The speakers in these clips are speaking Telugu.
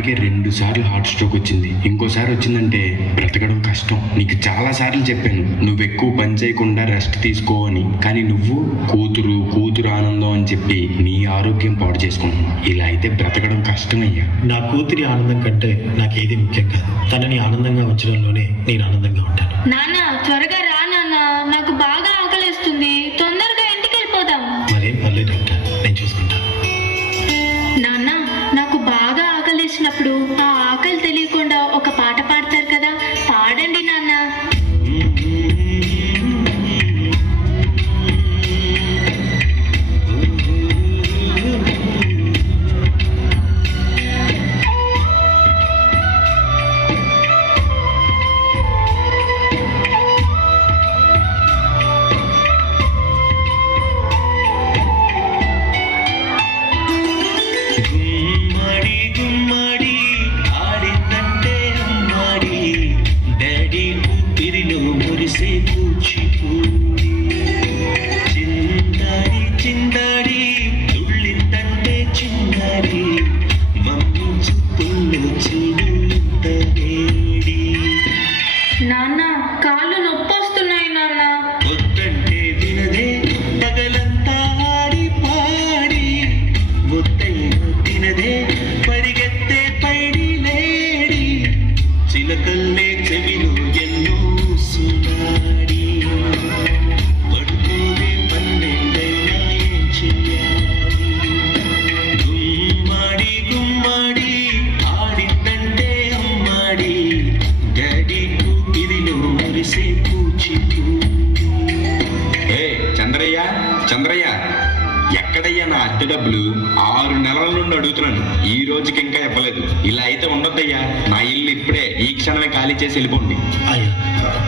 ఇప్పటికే 2 సార్లు హార్ట్ స్ట్రోక్ వచ్చింది. ఇంకోసారి వచ్చిందంటే బ్రతకడం కష్టం. నీకు చాలా సార్లు చెప్పాను నువ్వు ఎక్కువ పని చేయకుండా రెస్ట్ తీసుకో అని. కానీ నువ్వు కూతురు ఆనందం అని చెప్పి నీ ఆరోగ్యం పాడు చేసుకుంటున్నావు. ఇలా అయితే బ్రతకడం కష్టమయ్యా. నా కూతురి ఆనందం కంటే నాకేది ముఖ్యం కాదు. తనని ఆనందంగా ఉంచడంలోనే నేను ఆనందంగా ఉంటాను. నాన్న త్వరగా రా నాన్న, నాకు బాగా ఆకలిస్తుంది. తొందరగా ఇంటికి వెళ్ళిపోదాం. మరేం పర్లేదు డాక్టర్, నేను చూసుకుంటాను. నాన్న నాకు బాగా ఆకలిసినప్పుడు ఆ ఆకలి తెలియకుండా ఒక పాట పాడతారు కదా, పాడండి నాన్న. నాన్న కాళ్ళు నొప్పి వస్తున్నాయి నాన్న. వద్దంటే వినదే పగలంతా ఆడి పాడి, ముద్దయ్య తినదే పరిగెత్తే పైడి లేడి, చిలకల్లే చెవిలో ఎన్నో సునాడి, పడుకోవే పన్నెండైనా ఏం చెయ్యాలి? గుమ్మాడి గుమ్మాడి ఆడిందంటే అమ్మాడి, డాడీ కూపిరిలో మురిసే చంద్రయ్య ఎక్కడయ్యా నా అద్దె డబ్బులు? 6 నెలల నుండి అడుగుతున్నాను, ఈ రోజుకి ఇంకా ఇవ్వలేదు. ఇలా అయితే ఉండొద్దయ్యా. నా ఇల్లు ఇప్పుడే ఈ క్షణమే ఖాళీ చేసి వెళ్ళిపోండి. అయ్యా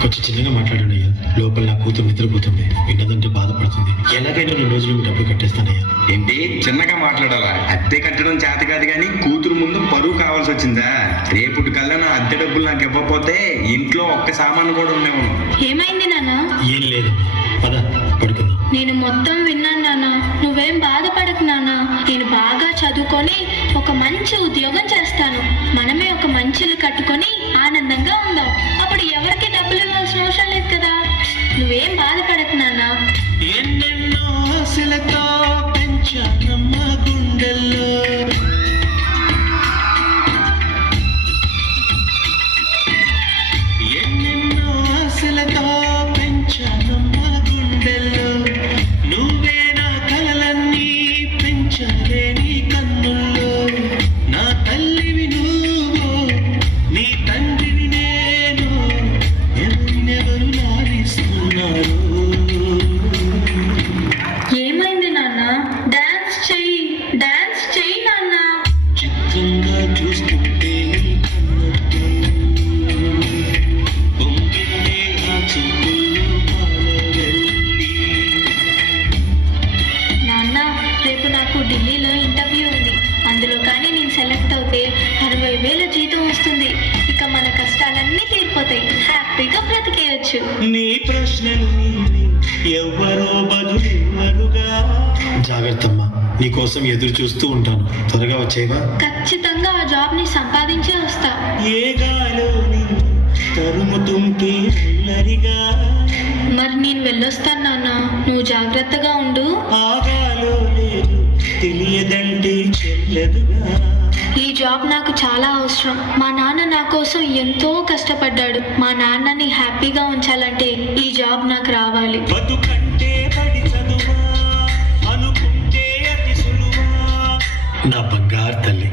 కొంచెం చిన్నగా మాట్లాడండి అయ్యా. లోపల నా కూతురు నిద్రపోతుంది, విన్నదంటే బాధపడుతుంది. ఎలాగైనా 2 రోజులు మీ డబ్బులు కట్టేస్తానయ్యా. ఏంటి చిన్నగా మాట్లాడాలా? అద్దె కట్టడం చేత కాదు కానీ కూతురు ముందు పరువు కావాల్సి వచ్చిందా? రేపుటి కల్లా నా అద్దె డబ్బులు నాకు ఇవ్వకపోతే ఇంట్లో ఒక్క సామాను కూడా ఉండేవాను. ఏమైంది నాన్న? ఏం లేదు, పద పడుకుందాం. నేను మొత్తం విన్నాను నాన్న, నువ్వేం బాధపడకు నాన్న. నేను బాగా చదువుకొని ఒక మంచి ఉద్యోగం చేస్తాను. మనమే ఒక మంచి ఇల్లు కట్టుకొని ఆనందంగా ఉందాం. అప్పుడు ఎవరికి డబ్బులు ఇవ్వాల్సిన అవసరం లేదు కదా. నువ్వేం బాధపడకు నాన్న. ఎన్నెన్నో ఆశలతో పెంచానమ్మ గుండెల్లో, ఎన్నెన్నో ఆశలతో పెంచానమ్మ గుండెల్లో, నువ్వే నా కలలన్నీ పెంచలే నీ కన్నుల్లో. నా తల్లివి నువ్వు, నీ తండ్రివి నేను, ఎవరినెవరు లాలిస్తున్నారు? ఏమైంది నాన్న? డాన్స్ చెయ్యి నాన్న. చిత్రంగా చూస్తుంటే నీ కన్నట్టు పొంగిందే ఆ చూపుల్లో పాలవెల్లి. నాన్న రేపు నాకు ఢిల్లీలో ఇంటర్వ్యూ ఉంది. అందులో కానీ నేను సెలెక్ట్ అవుతే 60,000 జీతం వస్తుంది. ఇక మన కష్టాలన్నీ తీరిపోతాయి, హ్యాపీగా బ్రతికేయచ్చు. నీ ప్రశ్నలు నీవి, ఎవ్వరో బదులెవ్వరుగా. జాగ్రత్తమ్మా, నీకోసం ఎదురు చూస్తూ ఉంటాను. త్వరగా వచ్చేవా? ఖచ్చితంగా ఆ జాబ్ ని సంపాదించే వస్తా. ఏ గాలో నిన్ను తరుముతుంటే అల్లరిగా, మరి నేను వెళ్ళొస్తాను నాన్న, నువ్వు జాగ్రత్తగా ఉండు. ఆగాలో లేదు తెలియదంటే చెల్లదుగా. ఈ జాబ్ నాకు చాలా అవసరం. మా నాన్న నా కోసం ఎంతో కష్టపడ్డాడు. మా నాన్నని హ్యాపీగా ఉంచాలంటే ఈ జాబ్ నాకు రావాలి. బతుకంటే పడి చదువా, అనుకుంటే అతి సులువా. నా బంగారు తల్లి,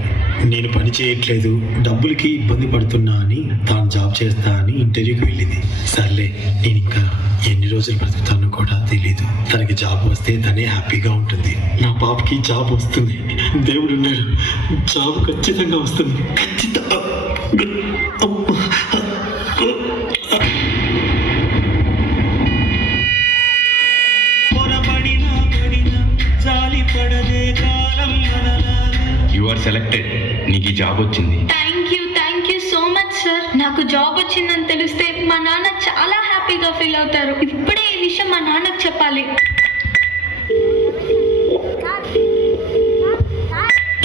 నేను పని చేయట్లేదు, డబ్బులకి ఇబ్బంది పడుతున్నా అని తాను జాబ్ చేస్తా అని ఇంటర్వ్యూకి వెళ్ళింది. సర్లే, నేను ఇంకా ఎన్ని రోజులు బ్రతుకుతానో కూడా తెలీదు. తనకి జాబ్ వస్తే తనే హ్యాపీగా ఉంటుంది. నా పాపకి జాబ్ వస్తుంది, దేవుడు ఉన్నాడు, జాబ్ ఖచ్చితంగా వస్తుంది. ఖచ్చితంగా. You are selected. నీకు ఈ జాబ్ వచ్చింది. Thank you so much sir. నాకు జాబ్ వచ్చిందని తెలిస్తే మా నాన్న చాలా హ్యాపీగా ఫీల్ అవుతారు. ఇప్పుడే ఈ విషయం మా నాన్నకు చెప్పాలి.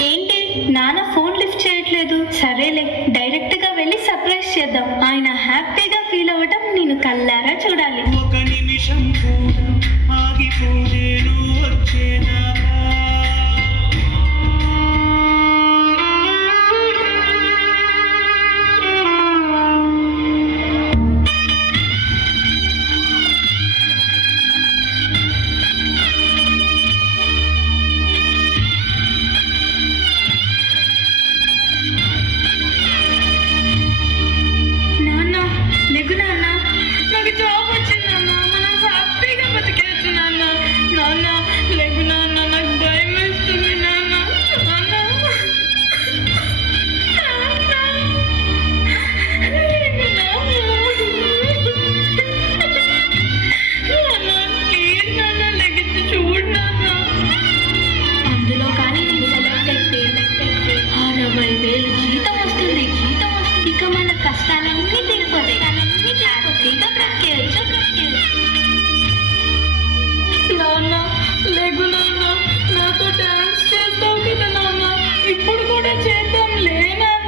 ఏంటి నాన్న ఫోన్ లిఫ్ట్ చేయడం చేయట్లేదు. సరేలే, డైరెక్ట్ గా వెళ్ళి సర్ప్రైజ్ చేద్దాం. ఆయన హ్యాపీగా ఫీల్ అవ్వటం నేను కళ్ళారా చూడాలి. ఒక నిమిషం కూడా ఆగిపోలేను వచ్చేదాకా. నాన్న లెగు నాన్న, నాకు జాబ్ వచ్చింది నాన్న, మనం హ్యాపీగా బతికేయచ్చు నాన్న. నాన్న లెగు నాన్న, నాకు భయం వేస్తుంది నాన్న. నాన్న ప్లీజ్ నాన్న, లెగిసి చూడు నాన్న. అందులో కానీ నేను సెలెక్ట్ అయితే 60,000 జీతం వస్తుంది. ఇక మన కష్టాలన్నీ తీరిపోతాయి. హ్యాపీగా బ్రతికేయచ్చు. నాన్న లెగు నాన్న, నాతో డాన్స్ చేస్తావు కదా నాన్న, ఇప్పుడు కూడా చేద్దాం లే నాన్న.